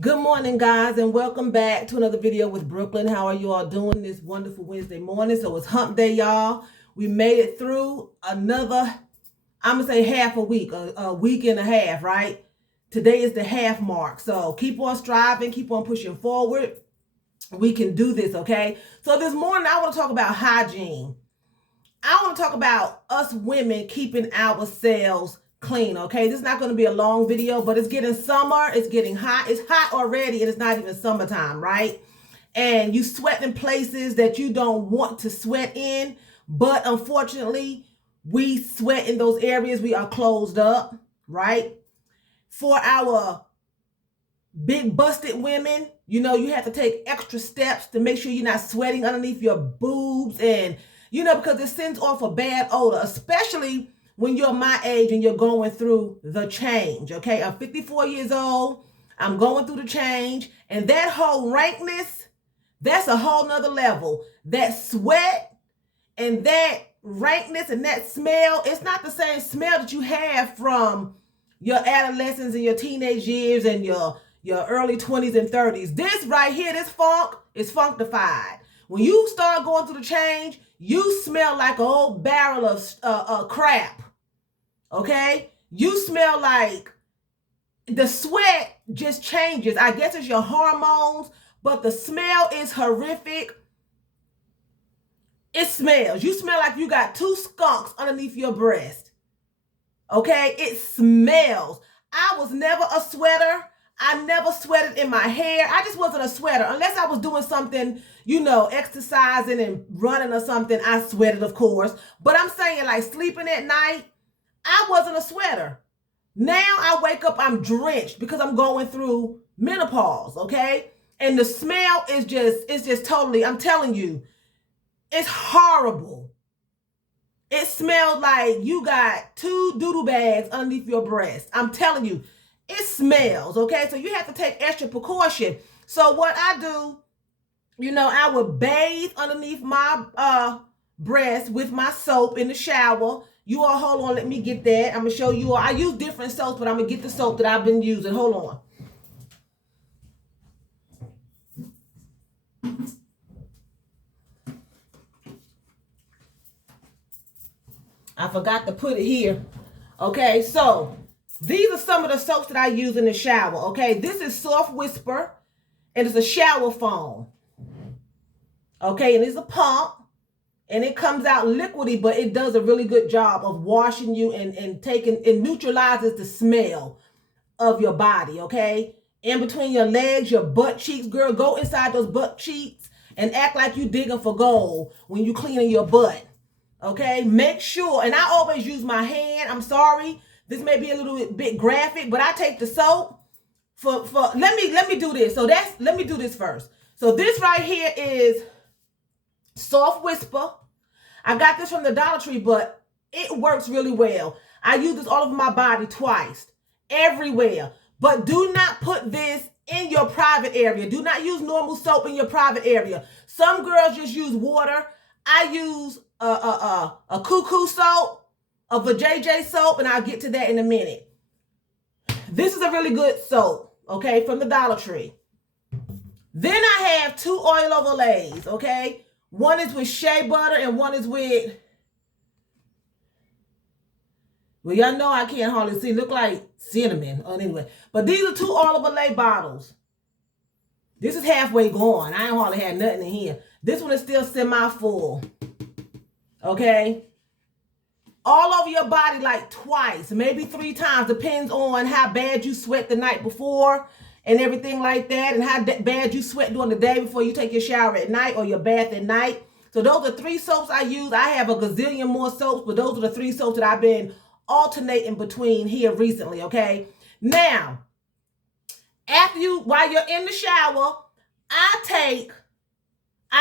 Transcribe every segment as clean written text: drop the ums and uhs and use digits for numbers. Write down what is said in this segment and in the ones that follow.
Good morning, guys, and welcome back to another video with Brooklyn. How are you all doing this wonderful Wednesday morning? So it's hump day, y'all. We made it through another, I'm going to say half a week, a week and a half, right? Today is the half mark. So keep on striving, keep on pushing forward. We can do this, okay? So this morning, I want to talk about hygiene. I want to talk about us women keeping ourselves clean, okay? This is not going to be a long video, but it's getting summer, it's getting hot. It's hot already and it's not even summertime, right? And you sweat in places that you don't want to sweat in, but unfortunately, we sweat in those areas we are closed up, right? For our big busted women, you have to take extra steps to make sure you're not sweating underneath your boobs and because it sends off a bad odor, especially when you're my age and you're going through the change. Okay, I'm 54 years old. I'm going through the change, and that whole rankness, that's a whole nother level. That sweat and that rankness and that smell, it's not the same smell that you have from your adolescence and your teenage years and your early 20s and 30s. This right here, this funk is functified. When you start going through the change, you smell like an old barrel of crap. Okay? You smell like the sweat just changes. I guess it's your hormones, but the smell is horrific. It smells. You smell like you got two skunks underneath your breast. Okay? It smells. I was never a sweater. I never sweated in my hair. I just wasn't a sweater. Unless I was doing something, exercising and running or something, I sweated, of course. But I'm saying, like, sleeping at night, I wasn't a sweater. Now I wake up, I'm drenched because I'm going through menopause, okay? And the smell is just totally, I'm telling you, it's horrible. It smells like you got two doodle bags underneath your breast. I'm telling you, it smells, okay? So you have to take extra precaution. So what I do, I would bathe underneath my breast with my soap in the shower. You all hold on, let me get that. I'm going to show you all. I use different soaps, but I'm going to get the soap that I've been using. Hold on. I forgot to put it here. Okay, so these are some of the soaps that I use in the shower, okay? This is Soft Whisper, and it's a shower foam. Okay, and it's a pump, and it comes out liquidy, but it does a really good job of washing you and taking, it neutralizes the smell of your body, okay? In between your legs, your butt cheeks, girl, go inside those butt cheeks and act like you digging for gold when you cleaning your butt. Okay, make sure, and I always use my hand. I'm sorry, this may be a little bit graphic, but I take the soap for let me do this. So let me do this first. So this right here is Soft Whisper. I got this from the Dollar Tree, but it works really well. I use this all over my body twice, everywhere. But do not put this in your private area. Do not use normal soap in your private area. Some girls just use water. I use a cuckoo soap, a vajayjay soap, and I'll get to that in a minute. This is a really good soap, okay, from the Dollar Tree. Then I have two oil overlays, okay? One is with shea butter and one is with, well, y'all know I can't hardly see. Look like cinnamon. Anyway, but these are two oil overlay bottles. This is halfway gone. I ain't hardly had nothing in here. This one is still semi-full. Okay? All over your body like twice, maybe 3 times. Depends on how bad you sweat the night before and everything like that, and how bad you sweat during the day before you take your shower at night or your bath at night. So those are 3 soaps I use. I have a gazillion more soaps, but those are the 3 soaps that I've been alternating between here recently, okay? Now, while you're in the shower, I've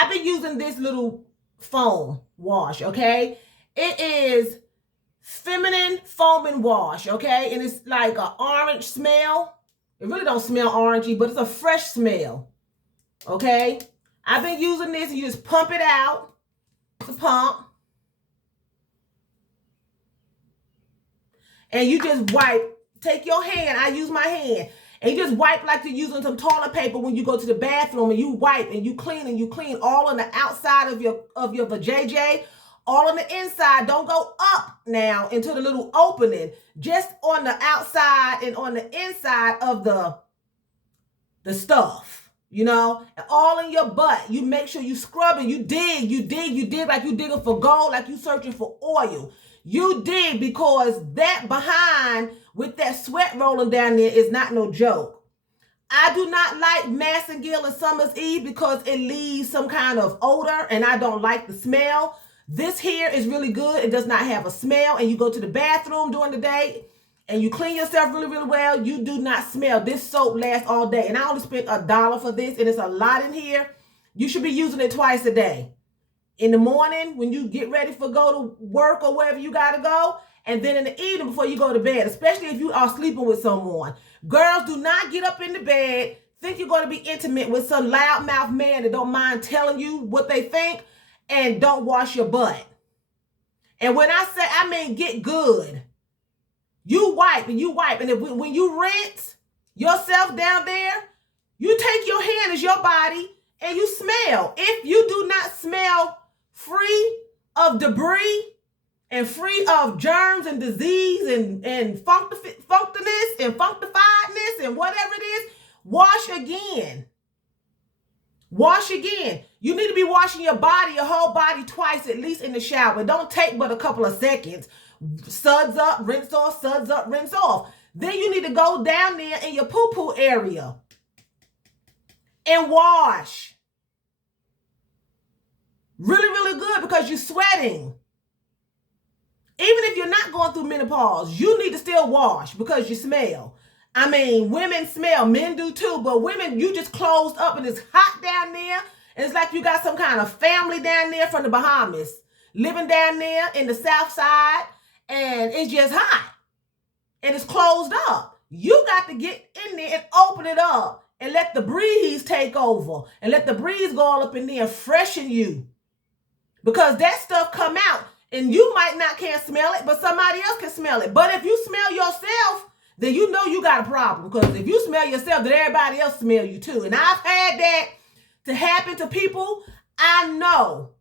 been using this little foam wash, okay? It is feminine foaming wash, okay? And it's like an orange smell. It really don't smell orangey, but it's a fresh smell, okay? I've been using this, and you just pump it out. It's a pump. And you just wipe. Take your hand. I use my hand. And you just wipe like you're using some toilet paper when you go to the bathroom, and you wipe and you clean all on the outside of your vajayjay, all on the inside. Don't go up now into the little opening, just on the outside and on the inside of the stuff, you know, and all in your butt. You make sure you scrub and you dig like you digging for gold, like you searching for oil. You dig, because that behind with that sweat rolling down there is not no joke. I do not like Massengill and Summer's Eve because it leaves some kind of odor and I don't like the smell. This here is really good. It does not have a smell, and you go to the bathroom during the day and you clean yourself really, really well. You do not smell. This soap lasts all day, and I only spent $1 for this, and it's a lot in here. You should be using it twice a day. In the morning when you get ready for go to work or wherever you got to go, and then in the evening before you go to bed, especially if you are sleeping with someone. Girls, do not get up in the bed, think you're going to be intimate with some loudmouth man that don't mind telling you what they think, and don't wash your butt. And when I say, I mean get good. You wipe and you wipe, and when you rinse yourself down there, you take your hand as your body and you smell. If you do not smell free of debris and free of germs and disease and funkiness and functifiedness and whatever it is, wash again. Wash again. You need to be washing your body, your whole body, twice at least in the shower. It don't take but a couple of seconds. Suds up, rinse off, suds up, rinse off. Then you need to go down there in your poo-poo area and wash. Really, really good, because you're sweating. Even if you're not going through menopause, you need to still wash because you smell. I mean, women smell, men do too, but women, you just closed up and it's hot down there. And it's like you got some kind of family down there from the Bahamas living down there in the South Side, and it's just hot and it's closed up. You got to get in there and open it up and let the breeze take over and let the breeze go all up in there and freshen you, because that stuff come out and you might not can't smell it, but somebody else can smell it. But if you smell yourself, then you know you got a problem, because if you smell yourself, then everybody else smell you too. And I've had that to happen to people. I know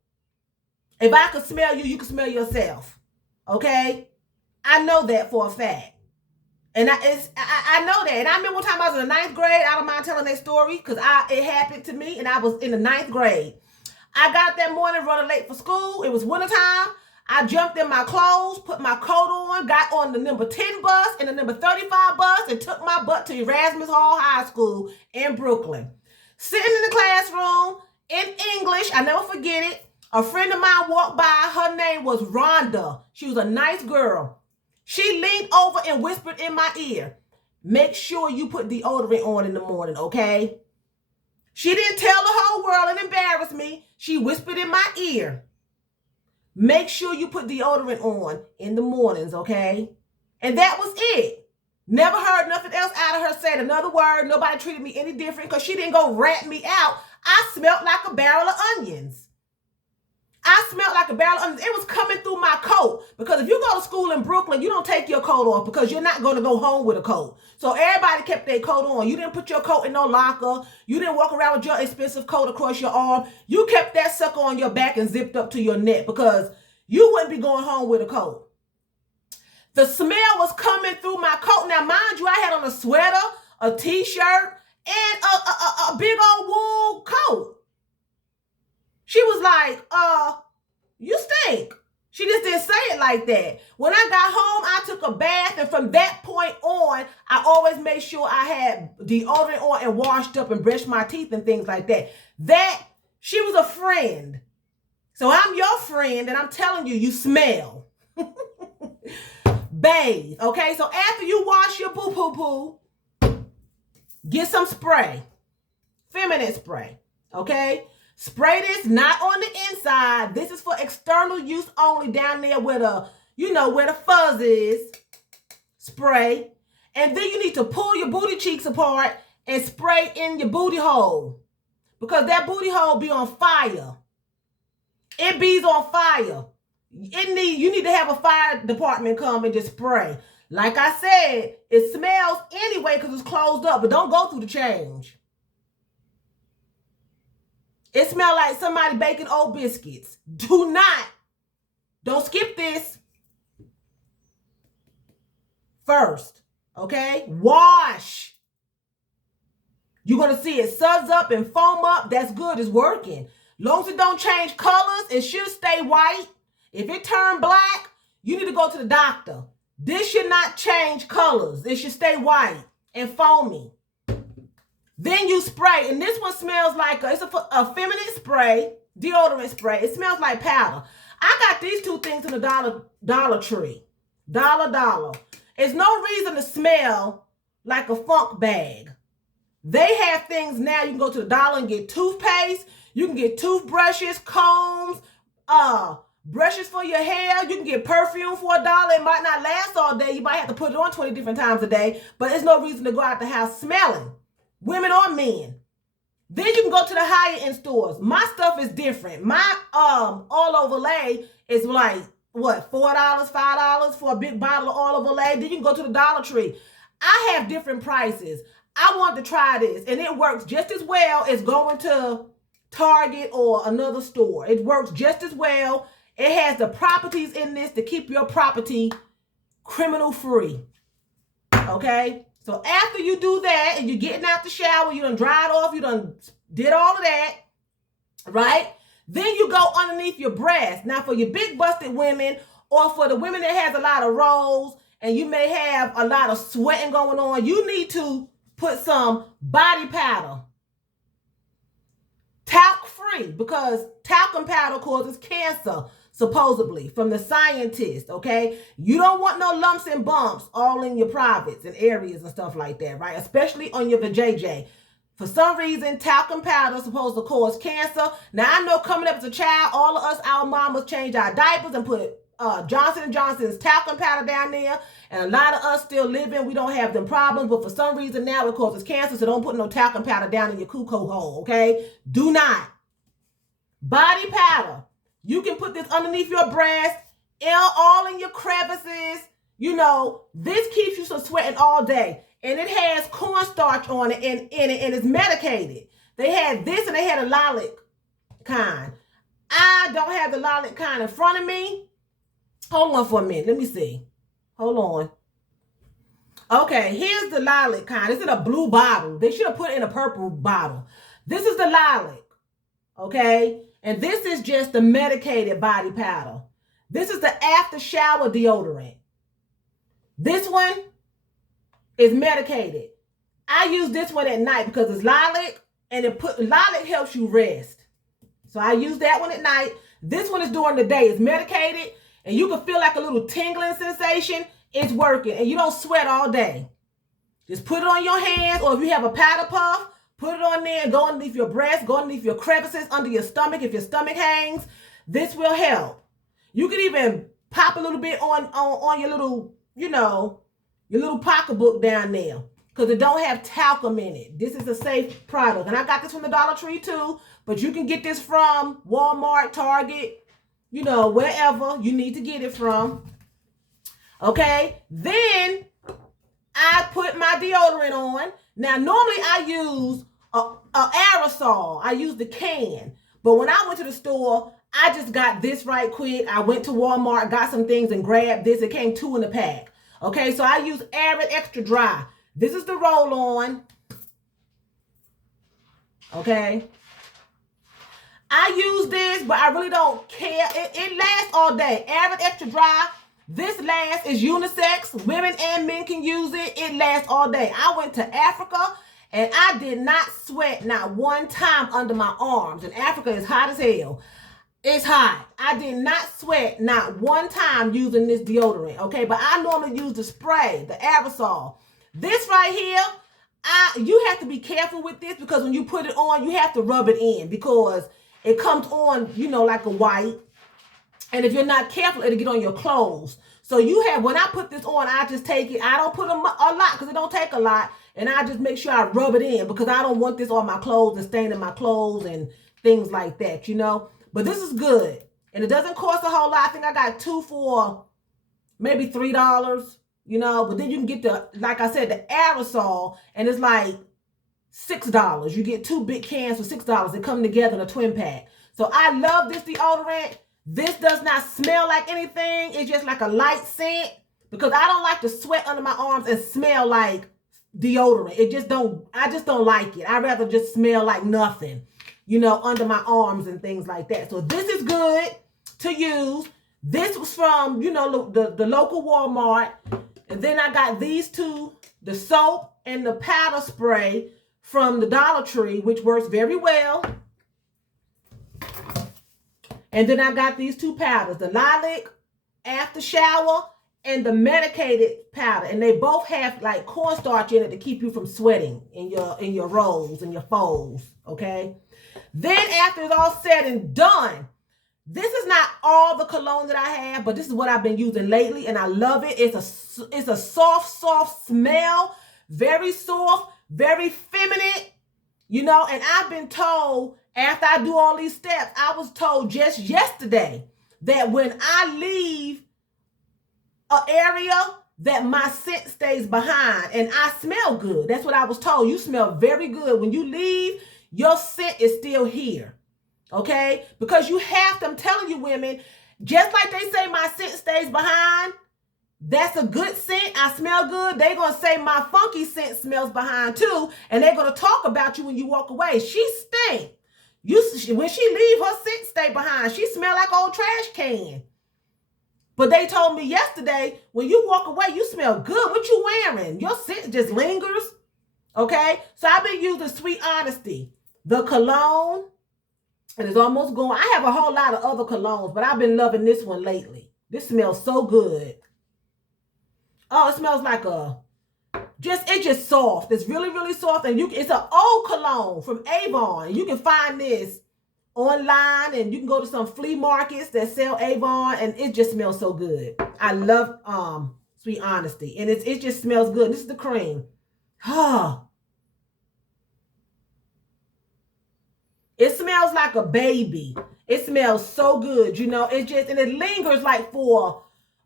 if I could smell you, you can smell yourself. Okay? I know that for a fact. And I know that. And I remember one time I was in the 9th grade. I don't mind telling that story because it happened to me, and I was in the 9th grade. I got up that morning running late for school. It was wintertime. I jumped in my clothes, put my coat on, got on the number 10 bus and the number 35 bus, and took my butt to Erasmus Hall High School in Brooklyn. Sitting in the classroom in English, I never forget it. A friend of mine walked by. Her name was Rhonda. She was a nice girl. She leaned over and whispered in my ear, "Make sure you put deodorant on in the morning, okay?" She didn't tell the whole world and embarrass me. She whispered in my ear, "Make sure you put deodorant on in the mornings, okay?" And that was it. Never heard nothing else out of her, said another word. Nobody treated me any different because she didn't go rat me out. I smelled like a barrel of onions. I smelled like a barrel of onions. It was coming through my coat, because if you go to school in Brooklyn, you don't take your coat off because you're not going to go home with a coat. So everybody kept their coat on. You didn't put your coat in no locker. You didn't walk around with your expensive coat across your arm. You kept that sucker on your back and zipped up to your neck because you wouldn't be going home with a coat. The smell was coming through my coat. Now, mind you, I had on a sweater, a t-shirt, and a big old wool coat. She was like, "You stink." She just didn't say it like that. When I got home, I took a bath, and from that point on, I always made sure I had deodorant on and washed up and brushed my teeth and things like that. She was a friend. So I'm your friend, and I'm telling you, you smell. Bathe, okay? So after you wash your boo-poo-poo, get some spray. Feminine spray, okay? Spray this not on the inside. This is for external use only, down there where where the fuzz is. Spray. And then you need to pull your booty cheeks apart and spray in your booty hole, because that booty hole be on fire. It be's on fire. You need to have a fire department come and just spray. Like I said, it smells anyway because it's closed up, but don't go through the change. It smells like somebody baking old biscuits. Don't skip this. First, okay? Wash. You're going to see it suds up and foam up. That's good. It's working. Long as it don't change colors, it should stay white. If it turn black, you need to go to the doctor. This should not change colors. It should stay white and foamy. Then you spray, and this one smells like it's a feminine spray, deodorant spray. It smells like powder. I got these two things in the Dollar Tree. Dollar. There's no reason to smell like a funk bag. They have things now. You can go to the dollar and get toothpaste. You can get toothbrushes, combs, brushes for your hair. You can get perfume for $1. It might not last all day. You might have to put it on 20 different times a day, but there's no reason to go out the house smelling, women or men. Then you can go to the higher end stores. My stuff is different. My all over lay is like what, $4, $5 for a big bottle of all over lay. Then you can go to the Dollar Tree. I have different prices. I want to try this, and it works just as well as going to Target or another store. It works just as well. It has the properties in this to keep your property criminal free. Okay? So after you do that and you're getting out the shower, you done dried off, you done did all of that, right? Then you go underneath your breast. Now for your big busted women, or for the women that has a lot of rolls and you may have a lot of sweating going on, you need to put some body powder. Talc free, because talcum powder causes cancer, supposedly, from the scientists, okay? You don't want no lumps and bumps all in your privates and areas and stuff like that, right? Especially on your vajayjay. For some reason, talcum powder is supposed to cause cancer. Now, I know coming up as a child, all of us, our mamas changed our diapers and put Johnson & Johnson's talcum powder down there. And a lot of us still living, we don't have them problems. But for some reason now, it causes cancer. So don't put no talcum powder down in your cuckoo hole, okay? Do not. Body powder. You can put this underneath your breast, all in your crevices. You know, this keeps you from sweating all day. And it has cornstarch on it and in it, and it's medicated. They had this and they had a lilac kind. I don't have the lilac kind in front of me. Hold on for a minute. Let me see. Hold on. Okay, here's the lilac kind. It's in a blue bottle. They should have put it in a purple bottle. This is the lilac. Okay? And this is just the medicated body powder. This is the after shower deodorant. This one is medicated. I use this one at night because it's lilac, and lilac helps you rest. So I use that one at night. This one is during the day. It's medicated, and you can feel like a little tingling sensation. It's working, and you don't sweat all day. Just put it on your hands, or if you have a powder puff, put it on there and go underneath your breast, go underneath your crevices, under your stomach. If your stomach hangs, this will help. You can even pop a little bit on your little, your little pocketbook down there, because it don't have talcum in it. This is a safe product. And I got this from the Dollar Tree too, but you can get this from Walmart, Target, wherever you need to get it from. Okay, then I put my deodorant on. Now, normally I use a aerosol. I use the can. But when I went to the store, I just got this right quick. I went to Walmart, got some things, and grabbed this. It came 2 in a pack. Okay, so I use Arid Extra Dry. This is the roll-on. Okay. I use this, but I really don't care. It lasts all day. Arid Extra Dry. This lasts, is unisex. Women and men can use it. It lasts all day. I went to Africa, and I did not sweat not one time under my arms. And Africa is hot as hell. It's hot. I did not sweat not one time using this deodorant, okay? But I normally use the spray, the aerosol. This right here, you have to be careful with this, because when you put it on, you have to rub it in, because it comes on, like a white. And if you're not careful, it'll get on your clothes. So when I put this on, I just take it. I don't put a lot, because it don't take a lot. And I just make sure I rub it in, because I don't want this on my clothes and staining my clothes and things like that, But this is good. And it doesn't cost a whole lot. I think I got 2 for maybe $3. but then you can get the, like I said, the aerosol, and it's like $6. You get 2 big cans for $6. They come together in a twin pack. So I love this deodorant. This does not smell like anything. It's just like a light scent, because I don't like to sweat under my arms and smell like deodorant. I just don't like it. I'd rather just smell like nothing, under my arms and things like that. So this is good to use. This was from, the local Walmart. And then I got these two, the soap and the powder spray from the Dollar Tree, which works very well. And then I got these 2 powders, the lilac after shower and the medicated powder. And they both have like cornstarch in it to keep you from sweating in your rolls and your folds, okay? Then after it's all said and done, this is not all the cologne that I have, but this is what I've been using lately, and I love it. It's a soft smell, very soft, very feminine, and I've been told, after I do all these steps, I was told just yesterday that when I leave an area, that my scent stays behind, and I smell good. That's what I was told. You smell very good. When you leave, your scent is still here. Okay? Because you have to, I'm telling you, women, just like they say my scent stays behind, that's a good scent, I smell good, they're going to say my funky scent smells behind too, and they're going to talk about you when you walk away. She stink. When she leave, her scent stay behind. She smell like old trash can. But they told me yesterday, when you walk away, you smell good. What you wearing? Your scent just lingers. Okay? So I've been using Sweet Honesty, the cologne, and it's almost gone. I have a whole lot of other colognes, but I've been loving this one lately. This smells so good. Oh, it smells like it's just soft. It's really, really soft. And it's an old cologne from Avon. You can find this online, and you can go to some flea markets that sell Avon, and it just smells so good. I love Sweet Honesty, and it just smells good. This is the cream. It smells like a baby. It smells so good, and it lingers like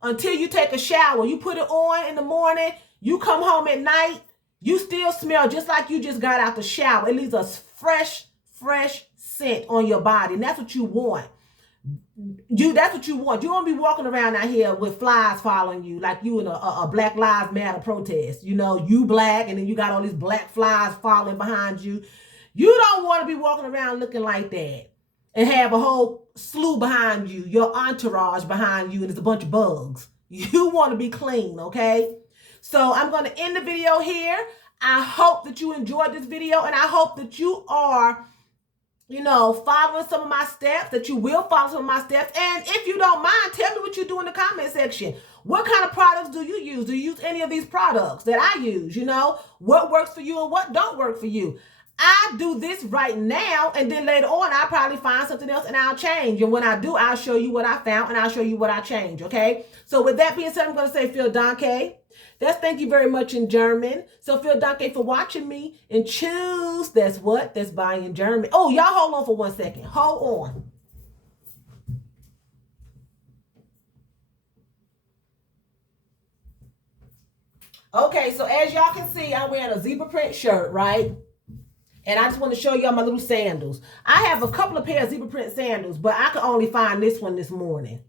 until you take a shower. You put it on in the morning, you come home at night, you still smell just like you just got out the shower. It leaves a fresh scent on your body, and that's what you want. That's what you want. You don't be walking around out here with flies following you like you in a Black Lives Matter protest. You black, and then you got all these black flies following behind you. You don't want to be walking around looking like that and have a whole slew behind you, your entourage behind you, and it's a bunch of bugs. You want to be clean, okay? So I'm going to end the video here. I hope that you enjoyed this video, and I hope that you are, following some of my steps, that you will follow some of my steps. And if you don't mind, tell me what you do in the comment section. What kind of products do you use? Do you use any of these products that I use? What works for you and what don't work for you? I do this right now, and then later on, I'll probably find something else and I'll change. And when I do, I'll show you what I found and I'll show you what I changed, okay? So with that being said, I'm going to say vielen Dank. That's thank you very much in German. So vielen Dank for watching me, and choose. That's what? That's bye in German. Oh, y'all hold on for 1 second. Hold on. Okay, so as y'all can see, I'm wearing a zebra print shirt, right? And I just want to show y'all my little sandals. I have a couple of pairs of zebra print sandals, but I could only find this one this morning.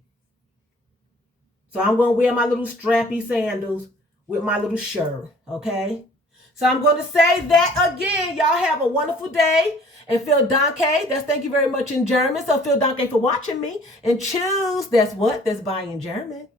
So I'm going to wear my little strappy sandals with my little shirt, okay? So I'm going to say that again. Y'all have a wonderful day. And vielen Dank, that's thank you very much in German. So vielen Dank for watching me. And choose, that's what? That's bye in German.